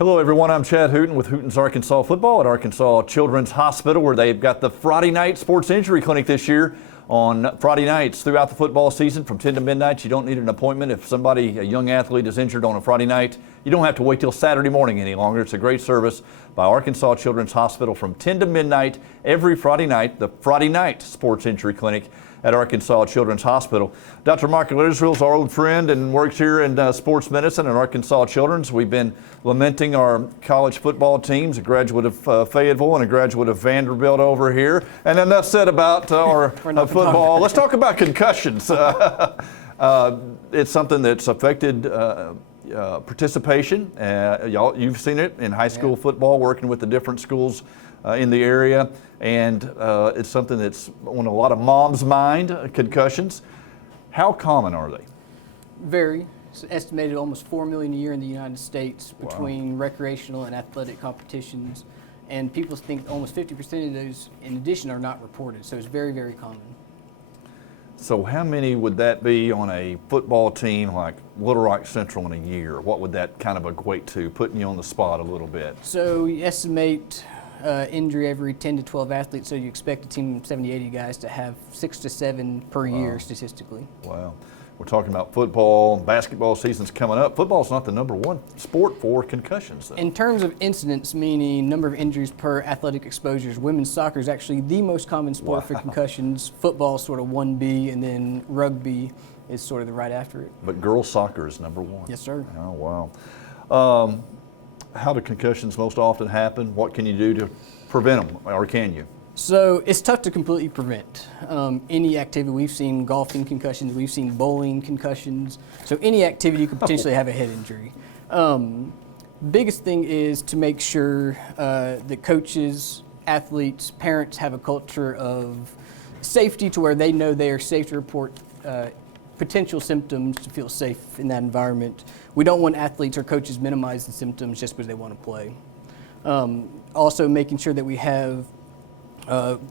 Hello everyone, I'm Chad Hooten with Hooten's Arkansas Football at Arkansas Children's Hospital, where they've got the Friday night sports injury clinic this year on Friday nights throughout the football season from 10 to midnight. You don't need an appointment. If a young athlete is injured on a Friday night, you don't have to wait till Saturday morning any longer. It's a great service by Arkansas Children's Hospital from 10 to midnight every Friday night, the Friday night sports injury clinic at Arkansas Children's Hospital. Dr. Michael Israel is our old friend and works here in sports medicine at Arkansas Children's. We've been lamenting our college football teams, a graduate of Fayetteville and a graduate of Vanderbilt over here. And enough said about our football. Let's talk about concussions. It's something that's affected participation. You've seen it in high school football, working with the different schools in the area, and it's something that's on a lot of moms' mind, concussions. How common are they? Very. It's estimated almost 4 million a year in the United States between recreational and athletic competitions, and people think almost 50% of those, in addition, are not reported, so it's very, very common. So how many would that be on a football team like Little Rock Central in a year? What would that kind of equate to, putting you on the spot a little bit? So we estimate injury every 10 to 12 athletes, so you expect a team of 70, 80 guys to have 6 to 7 per year statistically. Wow. We're talking about football, basketball season's coming up. Football's not the #1 sport for concussions, though. In terms of incidents, meaning number of injuries per athletic exposures, women's soccer is actually the most common sport for concussions. Football is sort of 1B, and then rugby is sort of the right after it. But girls soccer is #1. Yes, sir. Oh, wow. How do concussions most often happen? What can you do to prevent them, or can you? So it's tough to completely prevent any activity. We've seen golfing concussions, we've seen bowling concussions. So any activity could potentially have a head injury. Biggest thing is to make sure that coaches, athletes, parents have a culture of safety to where they know they are safe to report potential symptoms to feel safe in that environment. We don't want athletes or coaches minimize the symptoms just because they want to play. Also making sure that we have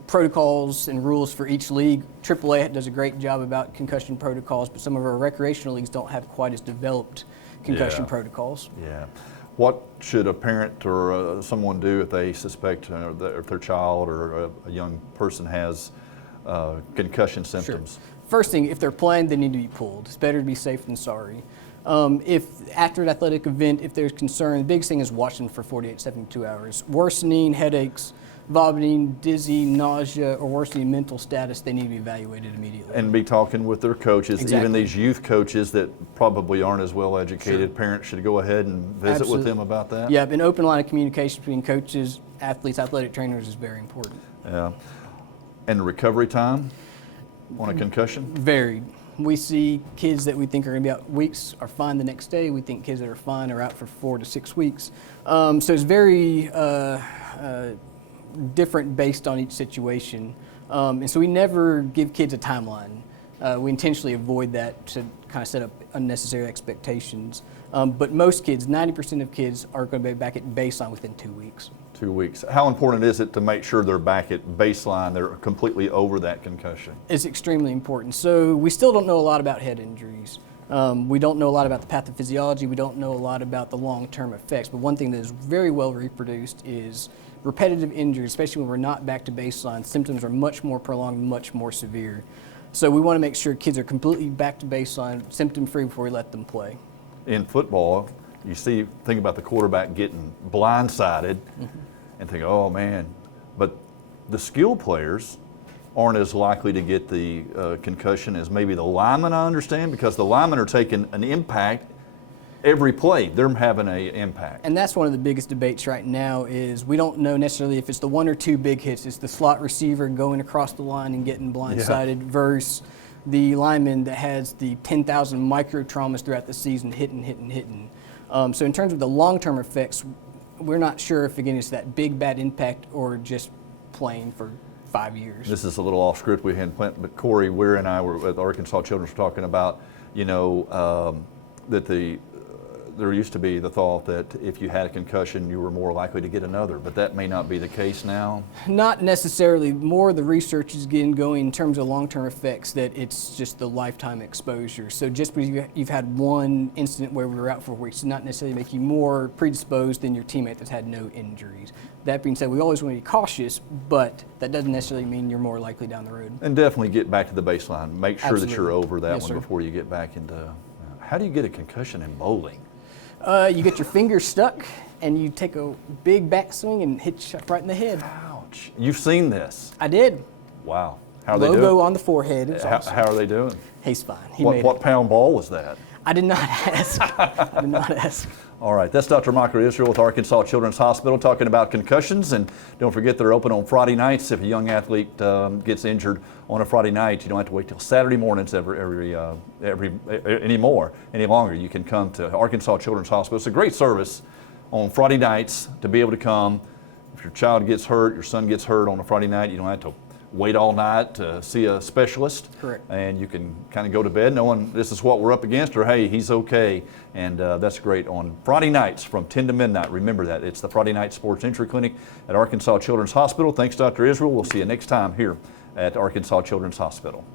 protocols and rules for each league. AAA does a great job about concussion protocols, but some of our recreational leagues don't have quite as developed concussion protocols. Yeah. What should a parent or someone do if they suspect if their child or a young person has concussion symptoms? Sure. First thing, if they're playing, they need to be pulled. It's better to be safe than sorry. If after an athletic event, if there's concern, the biggest thing is watching for 48, 72 hours. Worsening, headaches, vomiting, dizzy, nausea, or worsening mental status, they need to be evaluated immediately. And be talking with their coaches. Exactly. Even these youth coaches that probably aren't as well educated. Sure. Parents should go ahead and visit with them about that. Yeah, an open line of communication between coaches, athletes, athletic trainers is very important. Yeah. And the recovery time on a concussion? Varied. We see kids that we think are going to be out weeks are fine the next day. We think kids that are fine are out for 4 to 6 weeks. So it's very different based on each situation. And so we never give kids a timeline. We intentionally avoid that to kind of set up unnecessary expectations. But most kids, 90% of kids, are going to be back at baseline within 2 weeks. 2 weeks. How important is it to make sure they're back at baseline, they're completely over that concussion? It's extremely important. So we still don't know a lot about head injuries. We don't know a lot about the pathophysiology. We don't know a lot about the long-term effects. But one thing that is very well reproduced is repetitive injuries, especially when we're not back to baseline. Symptoms are much more prolonged, much more severe. So we want to make sure kids are completely back to baseline, symptom-free before we let them play. In football, you think about the quarterback getting blindsided and think, oh man, but the skill players aren't as likely to get the concussion as maybe the linemen, I understand, because the linemen are taking an impact every play. They're having an impact. And that's one of the biggest debates right now is we don't know necessarily if it's the 1 or 2 big hits. It's the slot receiver going across the line and getting blindsided versus the lineman that has the 10,000 micro traumas throughout the season hitting. So in terms of the long-term effects, we're not sure if, again, it's that big bad impact or just playing for 5 years. This is a little off script we hadn't planned, but Corey Weir and I were at Arkansas Children's talking about, that the there used to be the thought that if you had a concussion, you were more likely to get another, but that may not be the case now. Not necessarily. More of the research is getting going in terms of long-term effects, that it's just the lifetime exposure. So just because you've had one incident where we were out for weeks does not necessarily make you more predisposed than your teammate that's had no injuries. That being said, we always want to be cautious, but that doesn't necessarily mean you're more likely down the road. And definitely get back to the baseline. Make sure Absolutely. that you're over that Yes, one sir. before you get back into. How do you get a concussion in bowling? You get your fingers stuck, and you take a big backswing and hit you right in the head. Ouch. You've seen this. I did. Wow. How are they Logo doing? on the forehead. It was awesome. How are they doing? He's fine. He made What it. pound ball was that? I did not ask. I did not ask. All right, that's Dr. Michael Israel with Arkansas Children's Hospital talking about concussions. And don't forget, they're open on Friday nights. If a young athlete gets injured on a Friday night, you don't have to wait till Saturday mornings any longer. You can come to Arkansas Children's Hospital. It's a great service on Friday nights to be able to come. If your child gets hurt, your son gets hurt on a Friday night, you don't have to wait all night to see a specialist. Correct. And you can kind of go to bed knowing this is what we're up against, or hey, he's okay. And that's great on Friday nights from 10 to midnight. Remember that. It's the Friday Night Sports Injury Clinic at Arkansas Children's Hospital. Thanks, Dr. Israel. We'll see you next time here at Arkansas Children's Hospital.